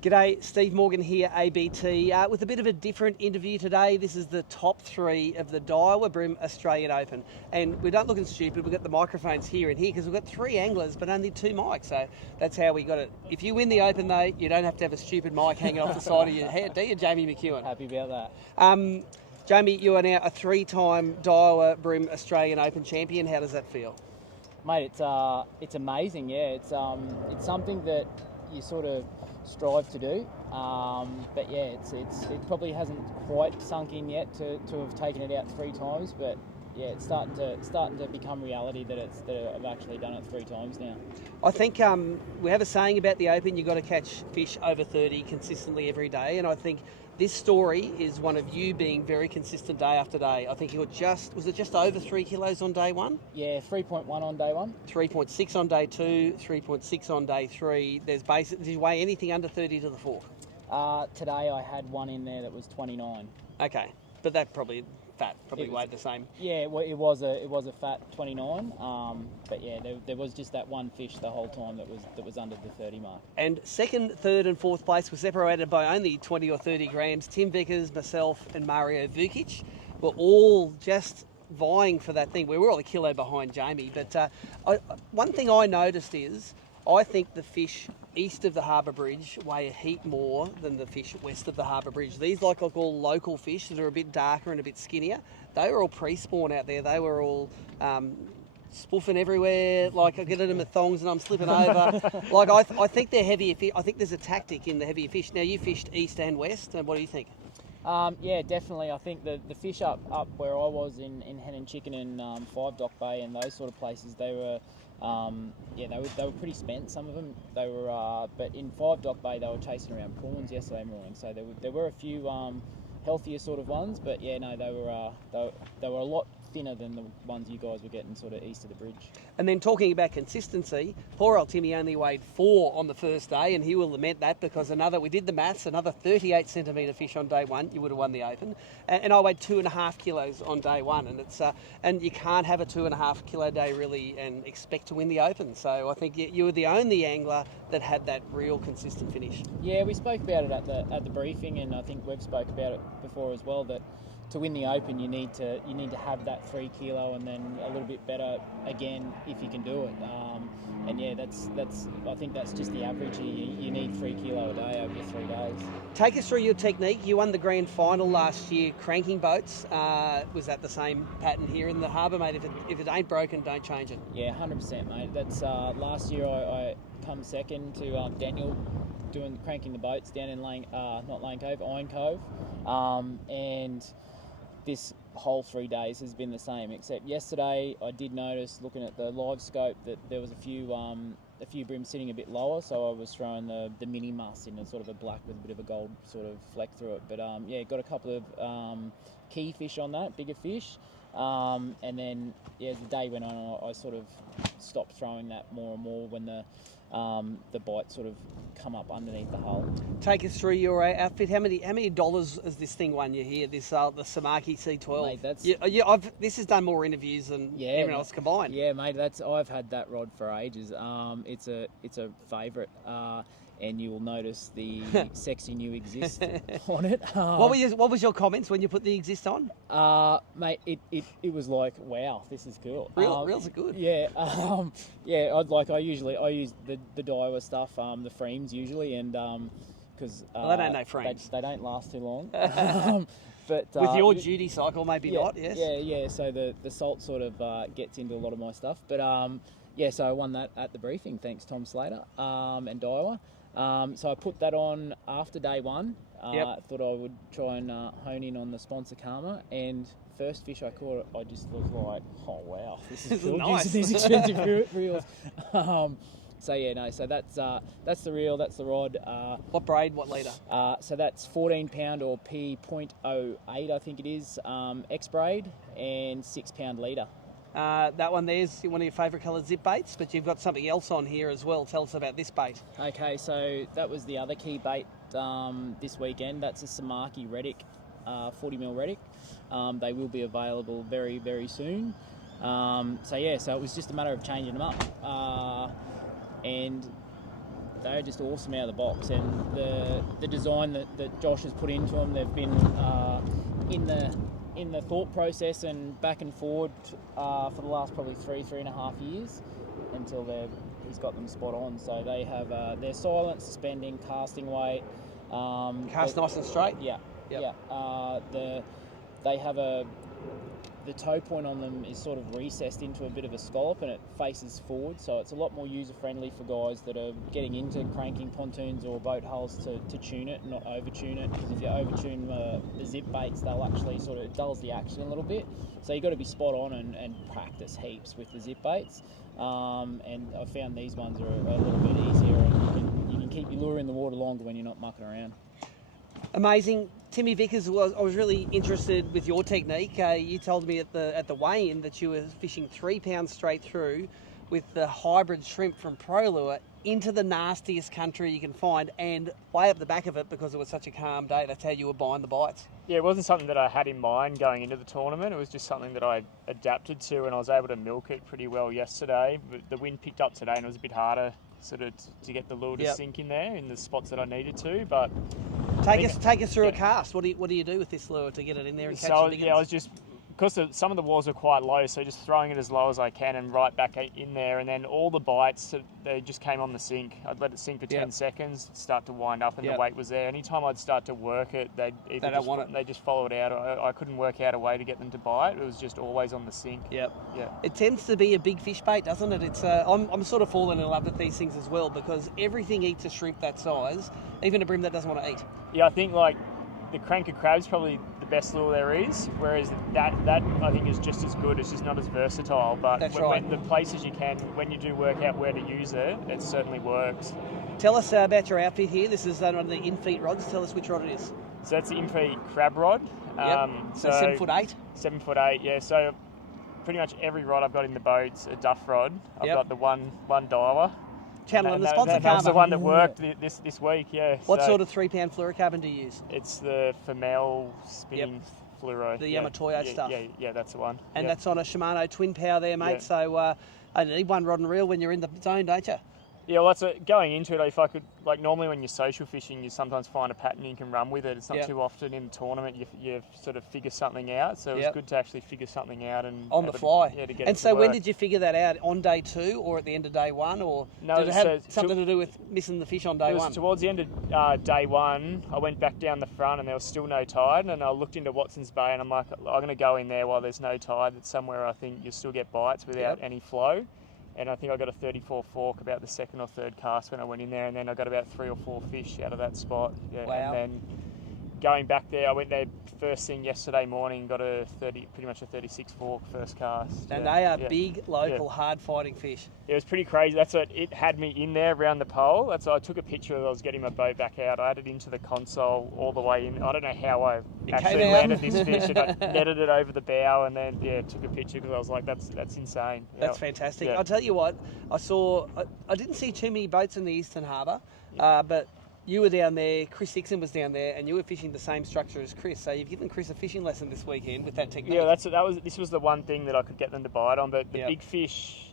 G'day, Steve Morgan here, ABT, with a bit of a different interview today. This is the top 3 of the Daiwa BREAM Australian Open. And we don't look stupid, we've got the microphones here and here because we've got 3 anglers but only 2 mics. So that's how we got it. If you win the Open though, you don't have to have a stupid mic hanging off the side of your head, do you, Jamie McKeown? Happy about that. Jamie, you are now a 3-time Daiwa BREAM Australian Open champion. How does that feel? Mate, it's amazing, yeah. It's something that you sort of strive to do, but yeah, it probably hasn't quite sunk in yet to have taken it out 3 times, but yeah, it's starting to become reality that I've actually done it 3 times now. I think we have a saying about the Open: you've got to catch fish over 30 consistently every day, and I think this story is one of you being very consistent day after day. I think you were was it just over 3 kilos on day 1? Yeah, 3.1 on day 1. 3.6 on day 2, 3.6 on day 3. Did you weigh anything under 30 to the fork? Today I had one in there that was 29. Okay, but that probably weighed the same. Yeah, well, it was a fat 29. But yeah, there was just that one fish the whole time that was under the 30 mark. And 2nd, 3rd, and 4th place were separated by only 20 or 30 grams. Tim Vickers, myself, and Mario Vickers were all just vying for that thing. We were all a kilo behind Jamie, but one thing I noticed is I think the fish east of the Harbour Bridge weigh a heap more than the fish west of the Harbour Bridge. These like all local fish that are a bit darker and a bit skinnier. They were all pre-spawn out there. They were all spoofing everywhere. Like I get at them with thongs and I'm slipping over. Like I think they're heavier fish. I think there's a tactic in the heavier fish. Now you fished east and west, and what do you think? Yeah, definitely. I think the fish up where I was in Hen and Chicken and 5 Dock Bay and those sort of places, they were they were pretty spent. Some of them they were, but in 5 Dock Bay they were chasing around prawns yesterday morning. So there were a few healthier sort of ones, but yeah, no, they were a lot thinner than the ones you guys were getting sort of east of the bridge. And then talking about consistency, poor old Timmy only weighed 4 on the first day, and he will lament that because we did the maths, another 38 centimetre fish on day 1, you would have won the Open. And I weighed 2.5 kilos on day 1, and and you can't have a 2.5 kilo day really and expect to win the Open. So I think you were the only angler that had that real consistent finish. Yeah, we spoke about it at the briefing, and I think we've spoke about it before as well, that to win the Open, you need to have that 3 kilo and then a little bit better again if you can do it. And yeah, that's I think that's just the average. You need 3 kilo a day over 3 days. Take us through your technique. You won the grand final last year, cranking boats. Was that the same pattern here in the harbour, mate? If it ain't broken, don't change it. Yeah, 100%, mate. That's last year I come second to Daniel cranking the boats down in Iron Cove, and this whole 3 days has been the same, except yesterday I did notice, looking at the live scope, that there was a few bream sitting a bit lower, so I was throwing the mini muss in a sort of a black with a bit of a gold sort of fleck through it. But yeah, got a couple of key fish on that, bigger fish. And then yeah, as the day went on, I sort of stopped throwing that more and more when the bite sort of come up underneath the hull. Take us through your outfit. How many dollars has this thing won you here? This the Samaki C12. Mate, that's this has done more interviews than everyone else combined. Yeah, mate, I've had that rod for ages. It's a favourite. And you will notice the sexy new exist on it. What was your comments when you put the exist on? Mate, it was like, wow, this is cool. Reels are good. Yeah, yeah. I use the Daiwa stuff, the frames usually, and because they don't know frames. They don't last too long. But with your duty cycle, maybe not. Yes. Yeah. So the salt sort of gets into a lot of my stuff, but yeah. So I won that at the briefing, thanks Tom Slater and Daiwa. So I put that on after day 1. Thought I would try and hone in on the sponsor Karma, and first fish I caught, I just was like, oh wow, this is cool. Nice. These expensive reels. So yeah, no. So that's the reel, that's the rod. What braid? What leader? So that's 14 pound or P.08, I think it is. X braid and 6 pound leader. That one there's one of your favourite coloured zip baits, but you've got something else on here as well. Tell us about this bait. Okay, so that was the other key bait this weekend. That's a Samaki Reddick, 40mm Reddick. They will be available very, very soon. So yeah, so it was just a matter of changing them up. And they're just awesome out of the box, and the design that Josh has put into them, they've been in the thought process and back and forward for the last probably 3.5 years until he's got them spot on. So they have their silent, suspending, casting weight. Cast nice and straight? Yeah. Yep. Yeah. They have the toe point on them is sort of recessed into a bit of a scallop, and it faces forward, so it's a lot more user-friendly for guys that are getting into cranking pontoons or boat hulls to tune it and not over-tune it, because if you over-tune the zip baits, they'll actually it dulls the action a little bit. So you've got to be spot on and practice heaps with the zip baits. And I found these ones are a little bit easier, and you can keep your lure in the water longer when you're not mucking around. Amazing. Timmy Vickers, I was really interested with your technique. You told me at the weigh-in that you were fishing 3 pounds straight through with the hybrid shrimp from ProLure into the nastiest country you can find, and way up the back of it, because it was such a calm day, that's how you were buying the bites. Yeah, it wasn't something that I had in mind going into the tournament. It was just something that I adapted to, and I was able to milk it pretty well yesterday. But the wind picked up today, and it was a bit harder to get the lure to sink in there in the spots that I needed to. But take us through a cast. What do you do with this lure to get it in there and catch the big ones? I was just, because some of the walls are quite low, so just throwing it as low as I can and right back in there, and then all the bites, they just came on the sink. I'd let it sink for 10 seconds, start to wind up, and the weight was there. Anytime I'd start to work it, they just follow it out. I couldn't work out a way to get them to bite. It was just always on the sink. Yep. Yeah. It tends to be a big fish bait, doesn't it? It's I'm sort of falling in love with these things as well, because everything eats a shrimp that size, even a bream that doesn't want to eat. Yeah, I think the cranker crab's probably the best lure there is, whereas that I think is just as good. It's just not as versatile. But when the places you can, when you do work out where to use it, it certainly works. Tell us about your outfit here. This is one of the in-feet rods. Tell us which rod it is. So that's the in-feet crab rod. Yep. So 7'8". 7'8", yeah. So pretty much every rod I've got in the boat's a duff rod. I've got the one Daiwa. Channeling the sponsor That was the one that worked this week, yeah. What sort of 3-pound fluorocarbon do you use? It's the Femel spinning fluoro. The Yamatoyo stuff. Yeah, that's the one. And that's on a Shimano twin power there, mate. Yeah. So I need one rod and reel when you're in the zone, don't you? Yeah, well, going into it, if I could, normally when you're social fishing, you sometimes find a pattern you can run with it. It's not too often in the tournament you sort of figure something out. So it was good to actually figure something out and on the fly. To get and it so to when work. did you figure that out? On day 2 or at the end of day 1, or did it have something to do with missing the fish on day 1? Towards the end of day 1, I went back down the front and there was still no tide, and I looked into Watson's Bay and I'm like, I'm going to go in there while there's no tide. It's somewhere I think you still get bites without any flow. And I think I got a 34 fork about the second or third cast when I went in there, and then I got about 3 or 4 fish out of that spot. Yeah. Wow. And then going back there, I went there first thing yesterday morning, got pretty much a 36 fork first cast. And they are big, local, hard fighting fish. It was pretty crazy. It had me in there around the pole. I took a picture of it. I was getting my boat back out. I had it into the console all the way in. I don't know how I actually landed this fish, and I netted it over the bow, and then took a picture because I was like, that's insane. That's fantastic. I'll tell you what, I didn't see too many boats in the Eastern Harbour, but you were down there, Chris Dixon was down there, and you were fishing the same structure as Chris. So you've given Chris a fishing lesson this weekend with that technique. Yeah, this was the one thing that I could get them to bite on. But the big fish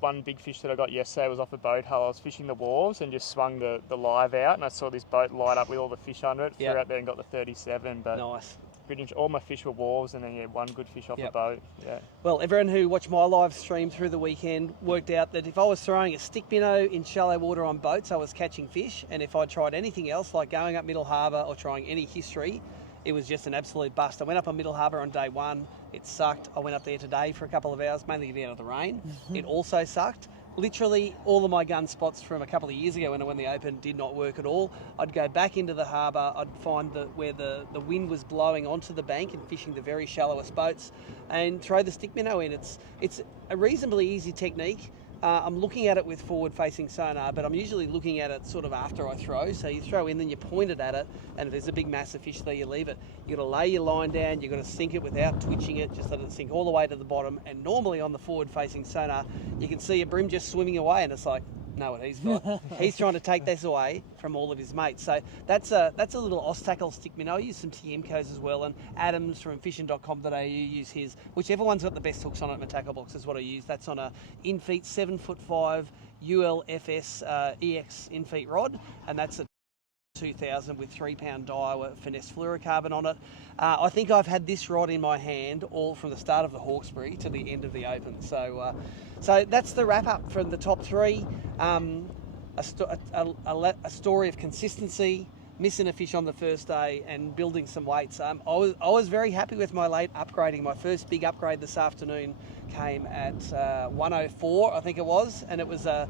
one big fish that I got yesterday was off a boat hull. I was fishing the wharves and just swung the live out, and I saw this boat light up with all the fish under it. Flew out there and got the 37. But nice. Pretty much all my fish were wharves, and then one good fish off a boat. Yeah. Well, everyone who watched my live stream through the weekend worked out that if I was throwing a stick minnow in shallow water on boats, I was catching fish, and if I tried anything else like going up Middle Harbour or trying any history, it was just an absolute bust. I went up on Middle Harbour on day 1. It sucked. I went up there today for a couple of hours, mainly to get out of the rain. It also sucked. Literally all of my gun spots from a couple of years ago when I won the Open did not work at all. I'd go back into the harbour, I'd find where the wind was blowing onto the bank and fishing the very shallowest boats and throw the stick minnow in. It's a reasonably easy technique. I'm looking at it with forward-facing sonar, but I'm usually looking at it sort of after I throw. So you throw in, then you point it at it, and if there's a big mass of fish there, you leave it. You've got to lay your line down, you've got to sink it without twitching it, just let it sink all the way to the bottom. And normally on the forward-facing sonar, you can see a bream just swimming away, and it's like, know what he's got. He's trying to take this away from all of his mates. So that's a little Ostackle stick minnow. I use some TMCos as well, and Adams from fishing.com.au use his. Whichever one's got the best hooks on it in my tackle box is what I use. That's on a in-feet 7'5" ULFS EX in-feet rod, and that's a 2000 with 3-pound Daiwa finesse fluorocarbon on it. I think I've had this rod in my hand all from the start of the Hawkesbury to the end of the Open. So that's the wrap up from the top three. A story of consistency, missing a fish on the first day and building some weights. I was very happy with my late upgrading. My first big upgrade this afternoon came at 104, I think it was, and it was a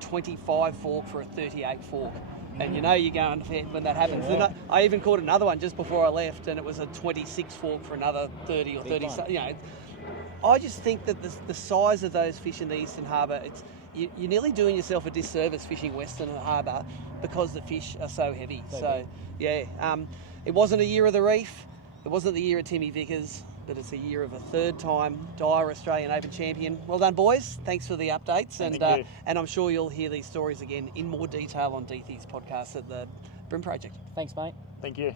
25 fork for a 38 fork. And you know you're going to bed when that happens. Yeah. And I even caught another one just before I left, and it was a 26 fork for another 30 or 30. You know, I just think that the size of those fish in the Eastern Harbour, you're nearly doing yourself a disservice fishing Western Harbour because the fish are so heavy. So yeah, it wasn't a year of the reef. It wasn't the year of Timmy Vickers, but it's a year of a third-time Daiwa Australian Open champion. Well done, boys. Thanks for the updates. And I'm sure you'll hear these stories again in more detail on Deethy's podcast at the BREAM Project. Thanks, mate. Thank you.